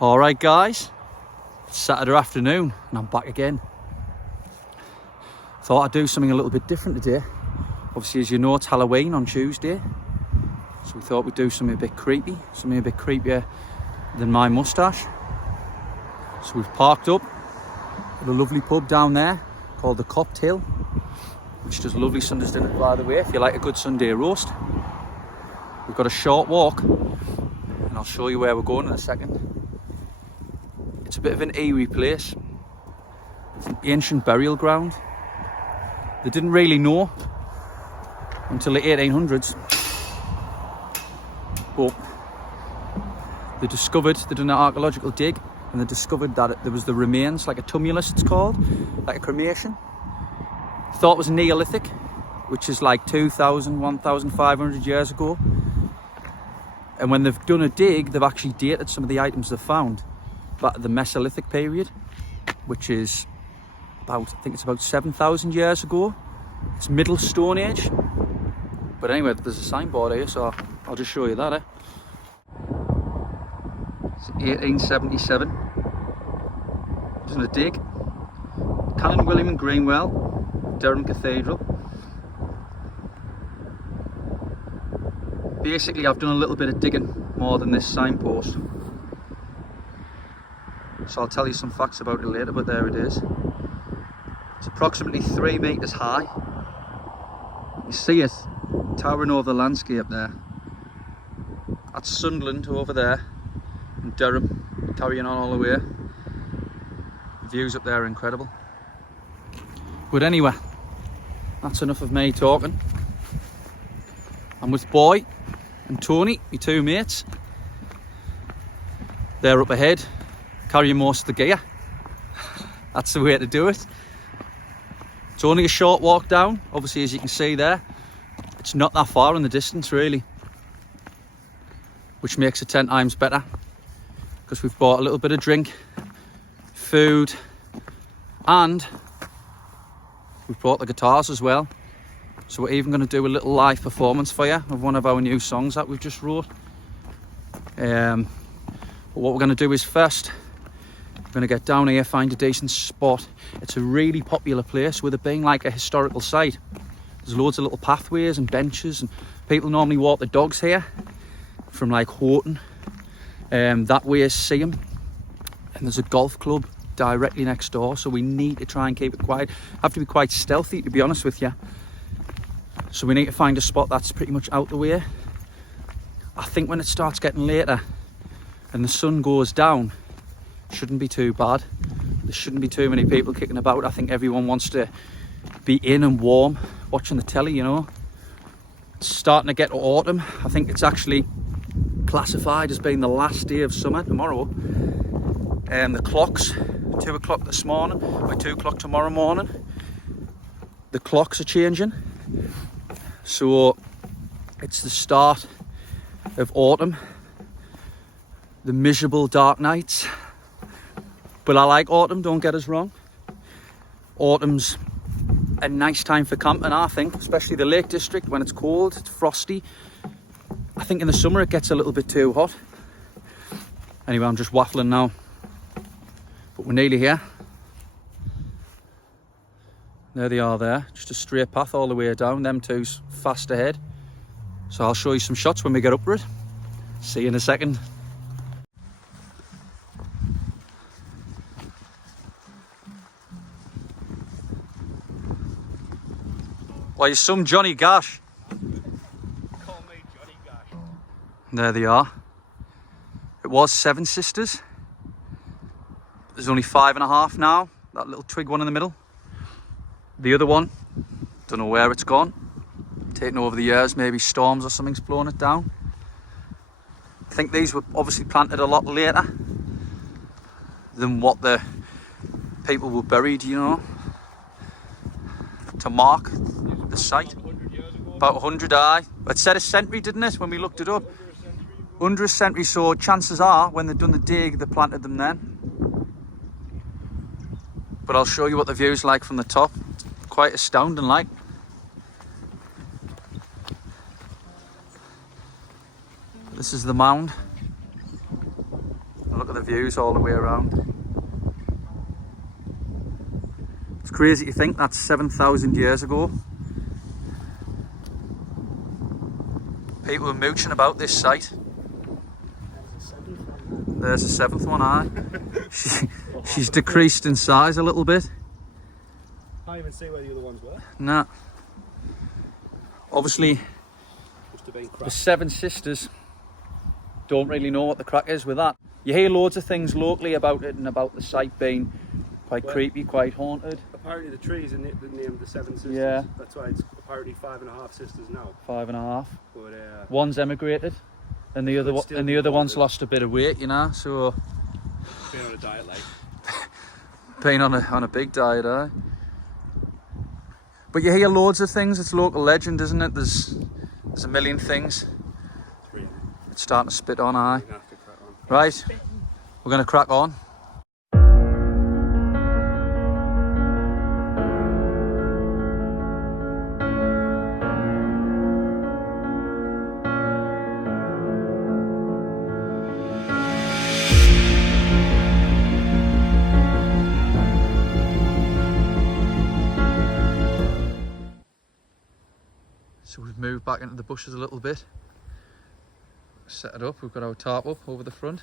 Alright guys, it's Saturday afternoon and I'm back again. Thought I'd do something a little bit different today. Obviously, as you know, it's Halloween on Tuesday. So we thought we'd do something a bit creepy, something a bit creepier than my moustache. So we've parked up at a lovely pub down there called the Cocktail, which does lovely Sundays dinner, by the way, if you like a good Sunday roast. We've got a short walk and I'll show you where we're going in a second. It's a bit of an eerie place. It's an ancient burial ground. They didn't really know until the 1800s. But they did an archaeological dig and they discovered that there was the remains, like a tumulus it's called, like a cremation. Thought it was Neolithic, which is like 2,000, 1,500 years ago. And when they've done a dig, they've actually dated some of the items they've found back to the Mesolithic period, which is I think it's about 7,000 years ago. It's Middle Stone Age. But anyway, there's a signboard here, so I'll just show you that. It's 1877. Doing a dig. Canon William and Greenwell, Durham Cathedral. Basically, I've done a little bit of digging more than this signpost. So I'll tell you some facts about it later, but there it is. It's approximately 3 meters high. You see it towering over the landscape there. That's Sunderland over there, and Durham, carrying on all the way. The views up there are incredible. But anyway, that's enough of me talking. I'm with Boy and Tony, my two mates. They're up ahead, carrying most of the gear. That's the way to do it. It's only a short walk down, obviously, as you can see there. It's not that far in the distance really, which makes it 10 times better, because we've bought a little bit of drink, food, and we've brought the guitars as well. So we're even going to do a little live performance for you of one of our new songs that we've just wrote. But what we're going to do is first, we're going to get down here, find a decent spot. It's a really popular place with it being like a historical site. There's loads of little pathways and benches, and people normally walk the dogs here from like Horton. That way is Seaham. And there's a golf club directly next door, so we need to try and keep it quiet. Have to be quite stealthy, to be honest with you. So we need to find a spot that's pretty much out the way. I think when it starts getting later and the sun goes down, shouldn't be too bad. There shouldn't be too many people kicking about. I think everyone wants to be in and warm, watching the telly, you know. It's starting to get to autumn. I think it's actually classified as being the last day of summer tomorrow. The clocks, 2 o'clock this morning, by 2 o'clock tomorrow morning, the clocks are changing. So it's the start of autumn, the miserable dark nights. But I like autumn, don't get us wrong. Autumn's a nice time for camping, I think, especially the Lake District when it's cold, it's frosty. I think in the summer it gets a little bit too hot. Anyway, I'm just waffling now, but we're nearly here. There they are there, just a straight path all the way down, them two's fast ahead. So I'll show you some shots when we get up for it. See you in a second. Why, you're some Johnny Gash. Call me Johnny Gash. There they are. It was 7 sisters. There's only 5.5 now. That little twig one in the middle. The other one, don't know where it's gone. Taken over the years, maybe storms or something's blown it down. I think these were obviously planted a lot later than what the people were buried, you know, to mark the site. About 100, aye. It said a century, didn't it, when we looked it up? Under a century, so chances are, when they've done the dig, they planted them then. But I'll show you what the view's like from the top. It's quite astounding, like. This is the mound. Look at the views all the way around. It's crazy to think that's 7,000 years ago. People were mooching about this site. There's a seventh one, aye. She's decreased in size a little bit. Can't even see where the other ones were. Nah. Obviously, Must have been the cracked. Seven Sisters don't really know what the crack is with that. You hear loads of things locally about it and about the site being quite creepy, quite haunted. Apparently the trees are named the Seven Sisters. Yeah. That's why it's apparently 5.5 sisters now. 5.5. But One's emigrated, and the other But still and the other one's haunted. lost a bit of weight, you know. So being on a diet like. been on a big diet, eh? But you hear loads of things. It's local legend, isn't it? There's a million things. Really. It's starting to spit on, aye. You're gonna have to crack on. Right, we're gonna crack on. So we've moved back into the bushes a little bit. Set it up, we've got our tarp up over the front.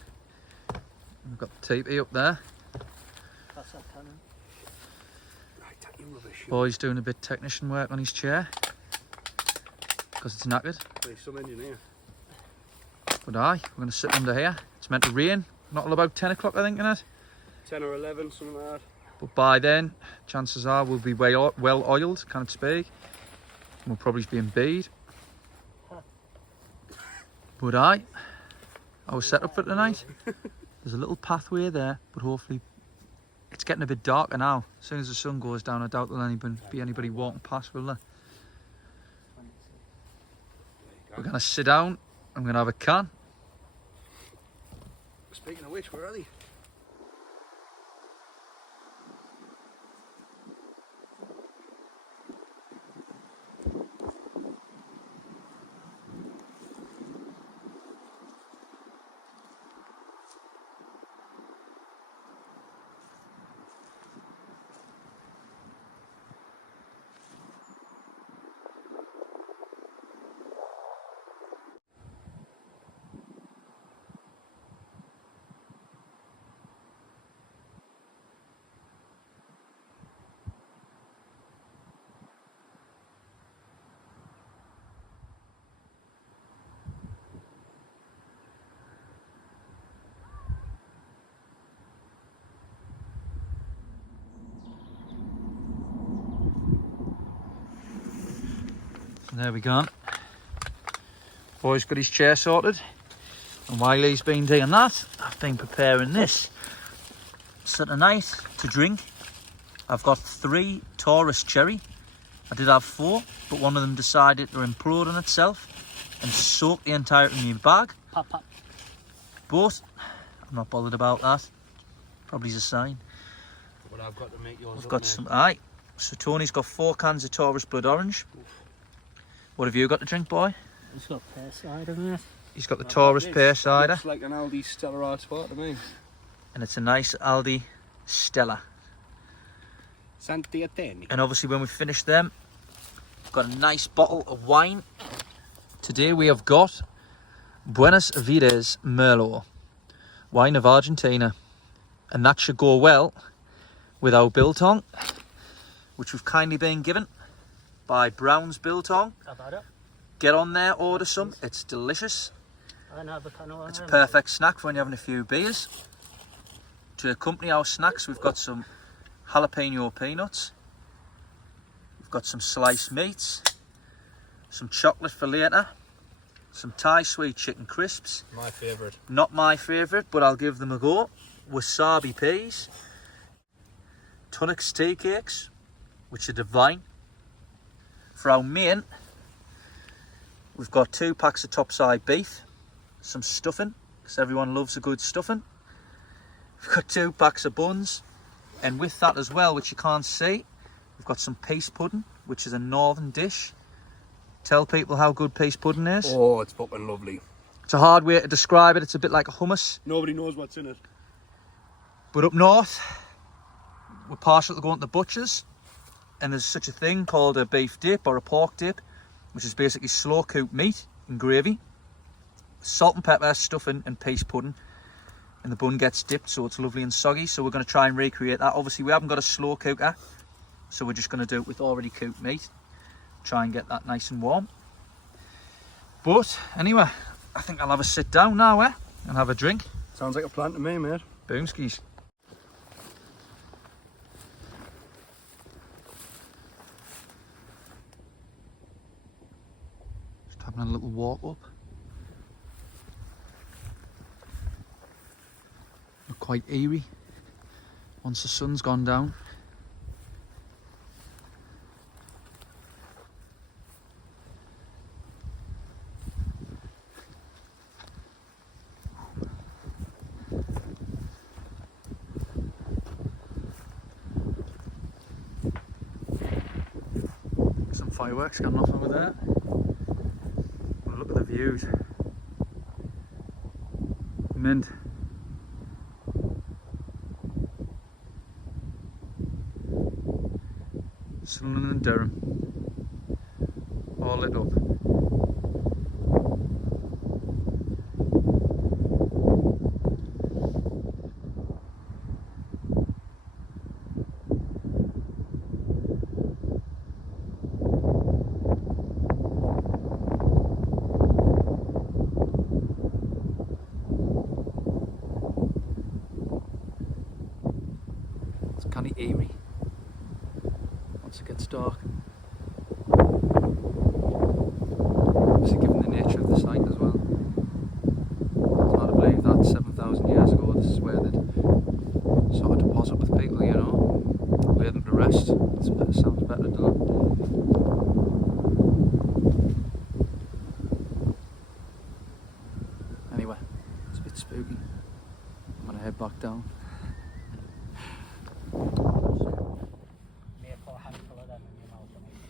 We've got the teepee up there. That's that cannon. Right, that you rubbish. Boy's doing a bit technician work on his chair because it's knackered. There's some engineer. But aye, we're going to sit under here. It's meant to rain, not till about 10 o'clock I think, innit? 10 or 11, something like that. But by then, chances are we'll be well oiled, can't speak. We'll probably be in bead. But aye, I was set up for tonight. There's a little pathway there, but hopefully it's getting a bit darker now. As soon as the sun goes down, I doubt there'll be anybody walking past, will there? We're going to sit down, I'm going to have a can. Speaking of which, where are they? There we go. Boy's got his chair sorted, and while he's been doing that, I've been preparing this. So tonight, to drink, I've got 3 Taurus cherry. I did have 4, but one of them decided to implode on itself and soak the entirety of my bag. Pop, pop. But I'm not bothered about that. Probably is a sign. But I've got to make yours. We've got some. Aye. So Tony's got 4 cans of Taurus Blood Orange. What have you got to drink, boy? It's got pear cider in it. He's got the Taurus pear cider, Looks like an Aldi Stella Artois to me. and it's a nice Aldi Stella. Santi Ateni. And obviously when we finish them, we've got a nice bottle of wine. Today we have got Buenos Aires Merlot, wine of Argentina. And that should go well with our biltong, which we've kindly been given by Brown's Biltong. Get on there, order some, it's delicious. It's a perfect snack for when you're having a few beers. To accompany our snacks, we've got some jalapeno peanuts. We've got some sliced meats, some chocolate for later, some Thai sweet chicken crisps. My favourite. Not my favourite, but I'll give them a go. Wasabi peas, Tunnocks tea cakes, which are divine. For our main, we've got 2 packs of topside beef, some stuffing, because everyone loves a good stuffing. We've got 2 packs of buns, and with that as well, which you can't see, we've got some peas pudding, which is a northern dish. Tell people how good peas pudding is. Oh, it's fucking lovely. It's a hard way to describe it. It's a bit like a hummus. Nobody knows what's in it. But up north, we're partial to going to the butchers, and there's such a thing called a beef dip or a pork dip, which is basically slow cooked meat in gravy, salt and pepper, stuffing and peas pudding, and the bun gets dipped so it's lovely and soggy. So we're going to try and recreate that. Obviously we haven't got a slow cooker, so we're just going to do it with already cooked meat, try and get that nice and warm. But anyway, I think I'll have a sit down now, and have a drink. Sounds like a plan to me, mate. Boomskis. Just having a little walk up. Look quite eerie once the sun's gone down. Some fireworks going off over there. Oh, look at the views. Mint. Sunderland and Durham. All lit up. It's kind of eerie once it gets dark. Obviously given the nature of the site as well. It's hard to believe that 7,000 years ago this is where they'd sort of deposit with people, you know, lay them to rest. It sounds better, doesn't it? Anyway, it's a bit spooky. I'm gonna head back down.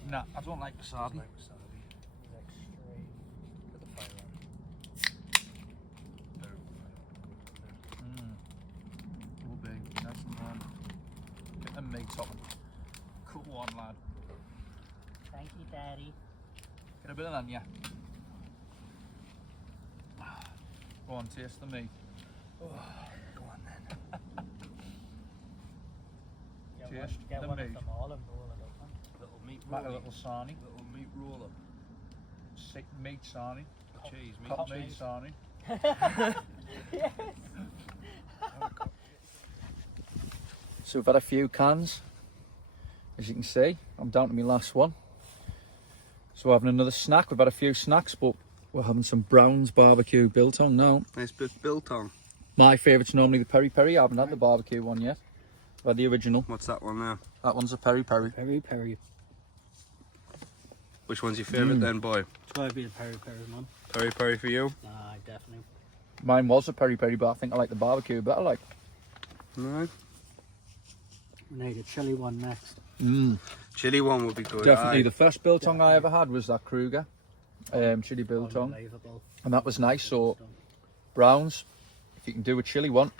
Nah, I don't like wasabi. Will be nice and warm. Get them meat on. Cool one, lad. Thank you, Daddy. Get a bit of that, yeah. Go on, taste the meat. Oh, go on then. Get the one meat. of them all and roll it up. Little meat Like roll. a little sarnie. Little meat roller. Sick meat sarnie. Cheese, meat Cop cheese. meat sarnie. Yes. So we've had a few cans. As you can see, I'm down to my last one. So we're having another snack. We've had a few snacks, but we're having some Brown's barbecue biltong now. Nice bit biltong. My favourite's normally the peri peri. I haven't had the barbecue one yet. I've had the original. What's that one there? That one's a peri peri. Peri. Which one's your favourite then, boy? It's gotta be the peri, man. Peri peri for you? Nah, definitely. Mine was a peri peri, but I think I like the barbecue better. Like. No. We need a chili one next. Chili one would be good. Definitely. Aye. The first biltong I ever had was that Kruger chili biltong, Unbelievable. and that was nice. So Browns, if you can do a chili one,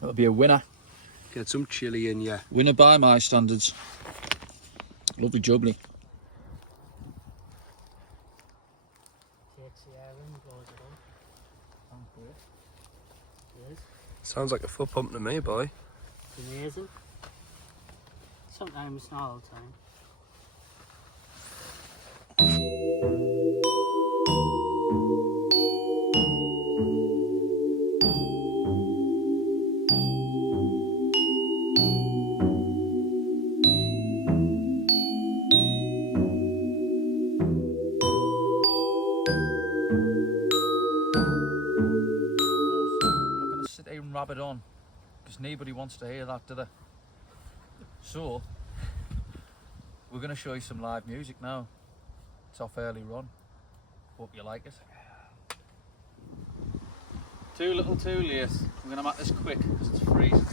that'll be a winner. Get some chili in, yeah. Winner by my standards. Lovely jubbly. Takes the air in, blows it up. It is. Sounds like a foot pump to me, boy. It's amazing. Sometimes, not all the time. I'm not going to sit here and rab it on, because nobody wants to hear that, do they? So, we're going to show you some live music now. It's off early run. Hope you like it. Too little, too late. We're going to make this quick because it's freezing.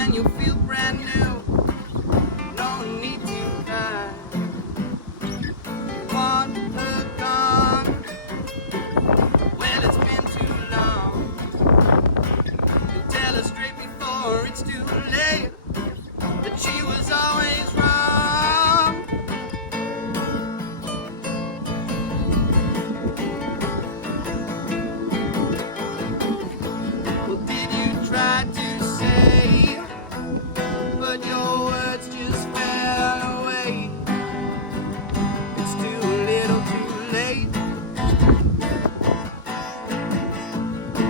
when you feel brand new. No need to hide. Want her gone? Well, it's been too long. You tell her straight before it's too late that she was always wrong. Well, did you try to say, but your words just fell away? It's too little too late.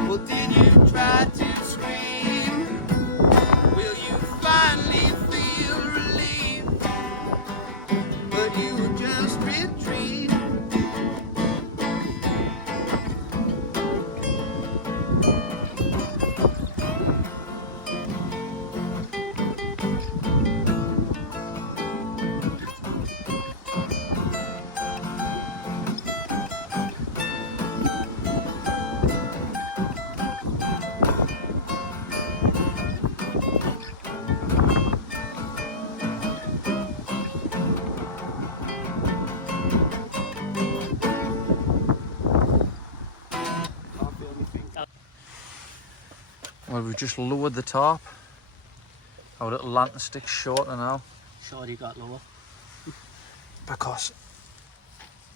Well, did you try to scream? Will you finally feel relief? But you just retreat. Well, we've just lowered the tarp. Our little lantern stick's shorter now Sure you got lower. because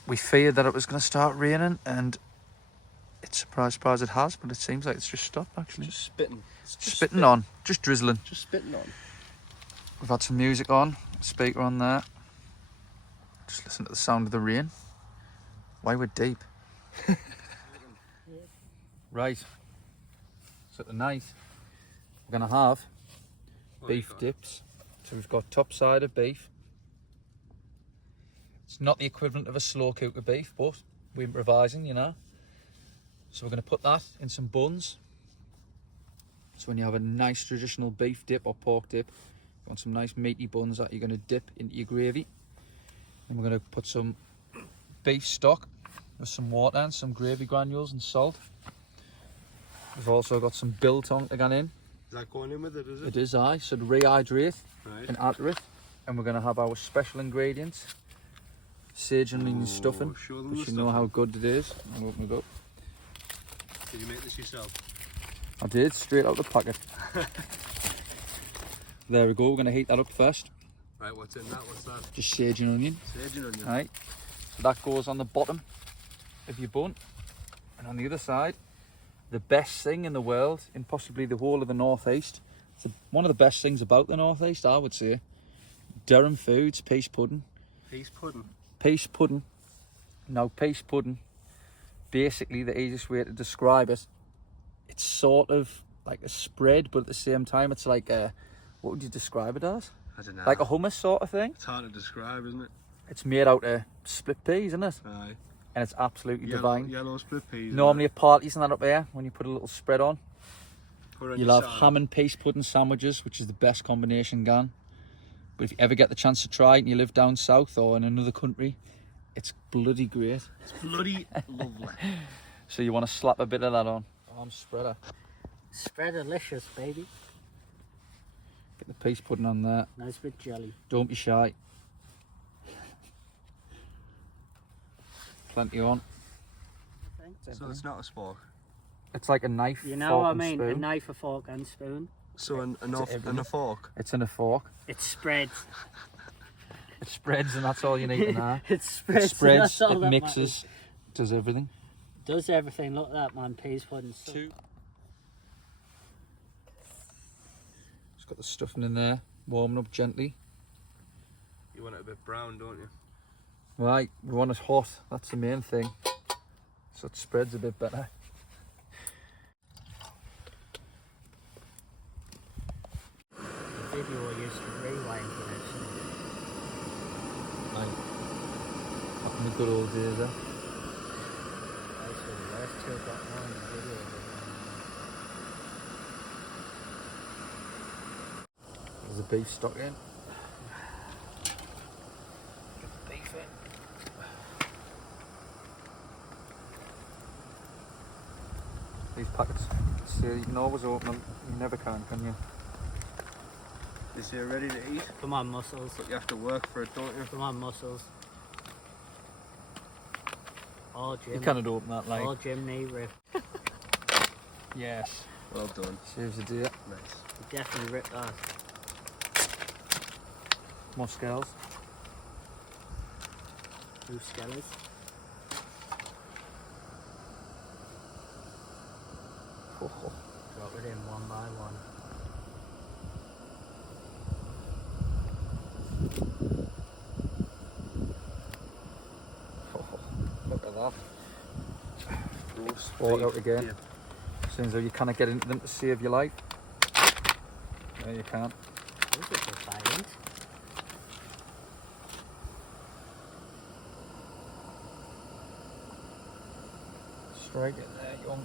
we feared that it was going to start raining, and it's surprise it has, but it seems like it's just stopped actually. Just spitting. It's just Spitting on, just drizzling. Just spitting on. We've had some music on, speaker on there. Just listen to the sound of the rain. Why we're deep. Right. So tonight we're gonna have beef dips. So we've got top side of beef. It's not the equivalent of a slow cooker beef, but we're improvising, you know. So we're gonna put that in some buns. So when you have a nice traditional beef dip or pork dip, you want some nice meaty buns that you're gonna dip into your gravy. And we're gonna put some beef stock with some water and some gravy granules and salt. We've also got some biltong to go in. Is that going in with it, is it? It is, aye. So to rehydrate Right. and add to it. And we're going to have our special ingredients. Sage and onion stuffing, Show them which the you know stuffing. how good it is. I'll open it up. Did you make this yourself? I did, straight out the packet. There we go, we're going to heat that up first. Right, what's in that? What's that? Just sage and onion. Sage and onion. Right. So that goes on the bottom of your bun. And on the other side, the best thing in the world, in possibly the whole of the Northeast. It's one of the best things about the Northeast, I would say. Durham Foods, peas pudding. Peas pudding. Peas pudding. Now, peas pudding, basically the easiest way to describe it, it's sort of like a spread, but at the same time, it's like a, what would you describe it as? I don't know. Like a hummus sort of thing. It's hard to describe, isn't it? It's made out of split peas, isn't it? Aye. And it's absolutely divine. Yellow split peas. Normally at parties and that up there, when you put a little spread on, Put it on you'll your have salad. ham and peas pudding sandwiches, which is the best combination gone. But if you ever get the chance to try it and you live down south or in another country, it's bloody great. It's bloody lovely. So you want to slap a bit of that on. Arm spreader. Spreaderlicious, baby. Get the peas pudding on there. Nice bit jelly. Don't be shy. Plenty on. So it's not a spork. It's like a knife, You know fork what I and mean? A spoon. knife, a fork and spoon. So an everything. a fork. It's in a fork. It spreads. It spreads and that's all you need to know. It spreads. It spreads, that's all it that mixes, does everything. matters. Does everything. Look at that, man. Peas pudding. So Just got the stuffing in there, warming up gently. You want it a bit brown, don't you? Right, we want it hot, that's the main thing. So it spreads a bit better. the video I used to rewind for this. Right. Back in the good old days, eh? I used to the last two got on the video. There's the beef stock in. Get the beef in. These packets, see, you can always open them. You never can you? Is you ready to eat? Come on, muscles. But you have to work for it, don't you? Come on, muscles. Oh, Jim. You cannot open that like. Oh, Jim knee rip. Yes. Well done. Saves the day. Nice. He definitely ripped that. More scales. Two skellies. Drop it in one by one. Look at that. Roast Brought beef out again. dip. Seems though you cannot get into them to save your life. There you can. Those are just violent. Strike it there, young.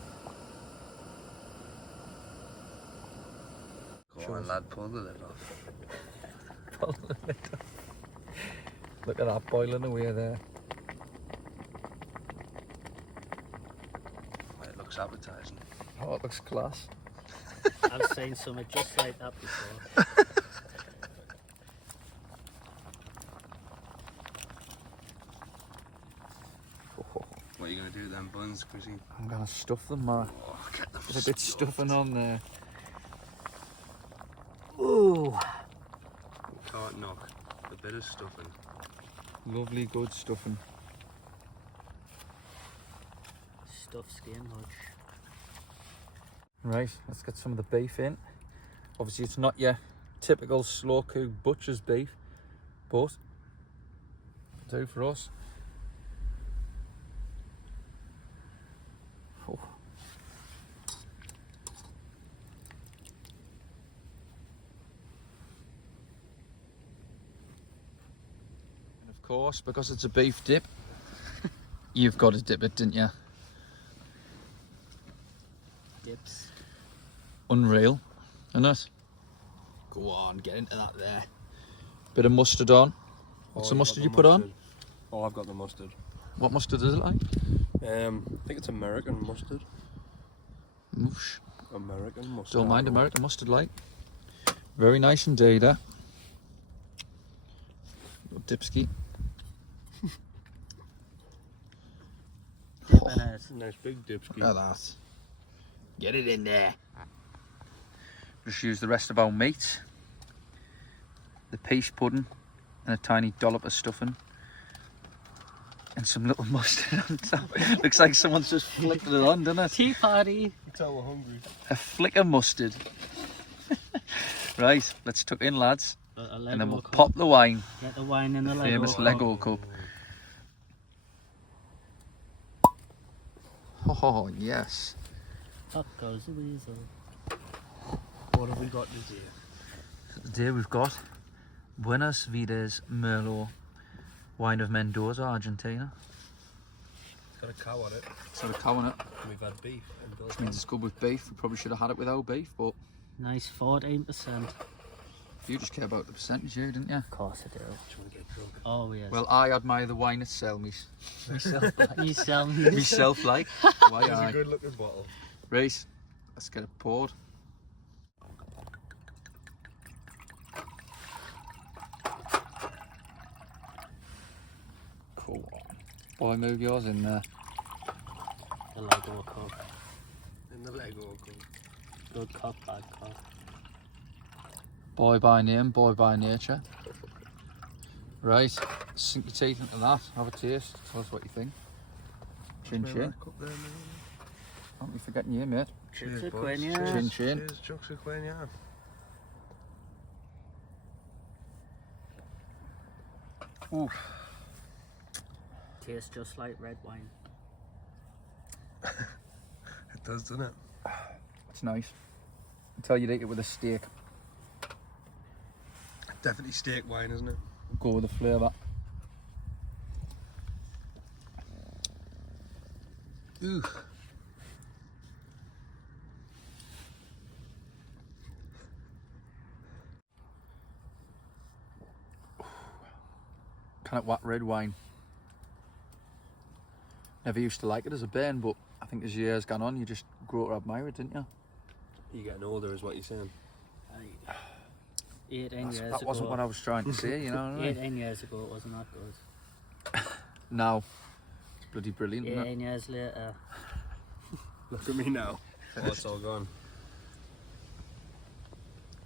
Go on, lad, pull the lid off. Look at that boiling away there. It looks appetizing. Oh, it looks class. I've seen something just like that before. What are you going to do with them buns, Chrissy? I'm gonna stuff them, man. Oh, get them There's a bit stuffed. stuffing on there. Ooh. Can't knock a bit of stuffing. Lovely, good stuffing. Stuffed skin hutch. Right, let's get some of the beef in. Obviously, it's not your typical slow cook butcher's beef, but it'll do for us. Oh. And of course, because it's a beef dip, you've got to dip it, didn't you? Dips. Unreal, isn't it? Go on, get into that there. Bit of mustard on. What's the mustard you put on? Oh, I've got the mustard. What mustard is it like? I think it's American mustard. Moosh. American mustard. Don't mind American mustard like. Very nice indeed, eh? Little dipski. Dip in it. Nice big dipski. Look at that. Get it in there. Just use the rest of our meat. The peach pudding and a tiny dollop of stuffing. And some little mustard on top. Looks like someone's just flicking it on, doesn't it? Tea party. That's how we're hungry. A flick of mustard. Right, let's tuck in, lads. And then we'll pop the wine. Get the wine in the Lego Famous cup. Lego cup. Oh, yes. Up goes the weasel. What have we got this year? Today we've got Buenos Vides Merlot wine of Mendoza, Argentina. It's got a cow on it. It's got a cow on it, And we've had beef. And which means it's good with beef. We probably should have had it without beef, but Nice 14%. you just care about the percentage here, didn't you? Of course I do. Just want to get drunk. Oh yes. Well, I admire the wine itself, myself like. You sell me. Myself like. Why It's I? a good looking bottle. Right, let's get it poured. Cool. Boy, move yours in there. The Lego cup. In the Lego cup. Good cup, bad cup. Boy by name, boy by nature. Right, sink your teeth into that, have a taste, tell us what you think. Chin chin. Don't be forgetting you, mate. Chips Cheers, are boys. queen, yeah. Cheers. Chin chin. Cheers, Chucks of Queen, yeah. Ooh. Tastes just like red wine. It does, doesn't it? It's nice. Until you'd eat it with a steak. Definitely steak wine, isn't it? Go with the flavour. Ooh. Kind of wet red wine. Never used to like it as a burn, but I think as years gone on, you just grow to admire it, didn't you? You're getting older, is what you're saying. 18 years That ago. wasn't what I was trying to say, you know what I mean? 18 years ago, it wasn't that good. Now, it's bloody brilliant, isn't it? 18 years later. Look at me now. Oh, it's all gone.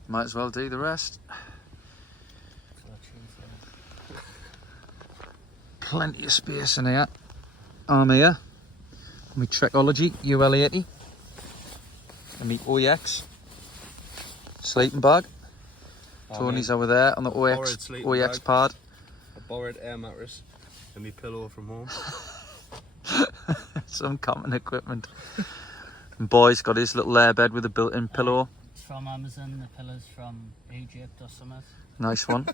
Might as well do the rest. So cheese, Plenty of space in here. I'm here. My Trekology UL80. And my OEX sleeping bag. Tony's over there on the borrowed OEX sleeping OEX bag. pad. A borrowed air mattress and my pillow from home. Some camping equipment. And Boy's got his little air bed with a built-in pillow. It's from Amazon, the pillows from Egypt or something. Nice one.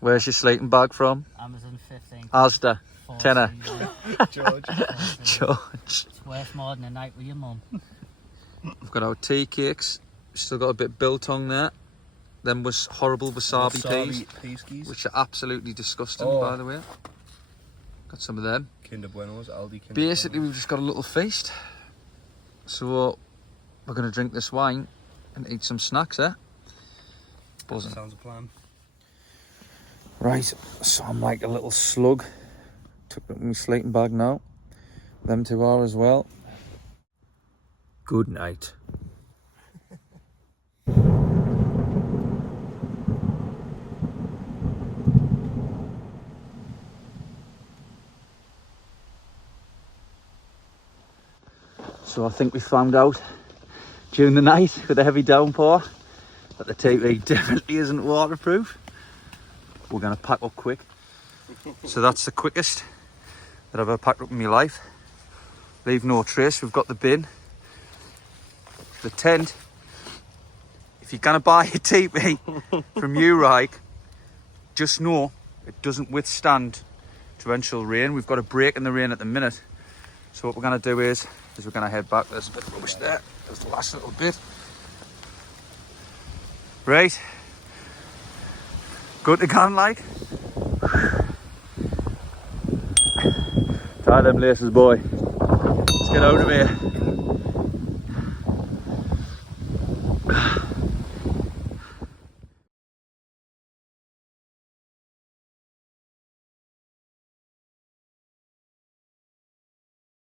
Where's your sleeping bag from? Amazon 15. Asda. Tenner. George. George. It's worth more than a night with your mum. We've got our tea cakes. Still got a bit biltong there. Them was horrible wasabi peas, which are absolutely disgusting, Oh. by the way. Got some of them. Kinder Buenos, Aldi Kinder Basically, Buenos. we've just got a little feast. So we're going to drink this wine and eat some snacks, eh? Buzzing. Sounds a plan. Right, so I'm like a little slug. Took up my sleeping bag now. Them two are as well. Good night. So I think we found out during the night with a heavy downpour that the TV definitely isn't waterproof. We're going to pack up quick. So that's the quickest that I've ever packed up in my life. Leave no trace. We've got the bin, the tent. If you're going to buy a TV from Urike, just know it doesn't withstand torrential rain. We've got a break in the rain at the minute. So what we're going to do is we're going to head back. There's a bit of rubbish there. There's the last little bit. Right. Good again, like. Tie them laces, boy. Let's get out of here.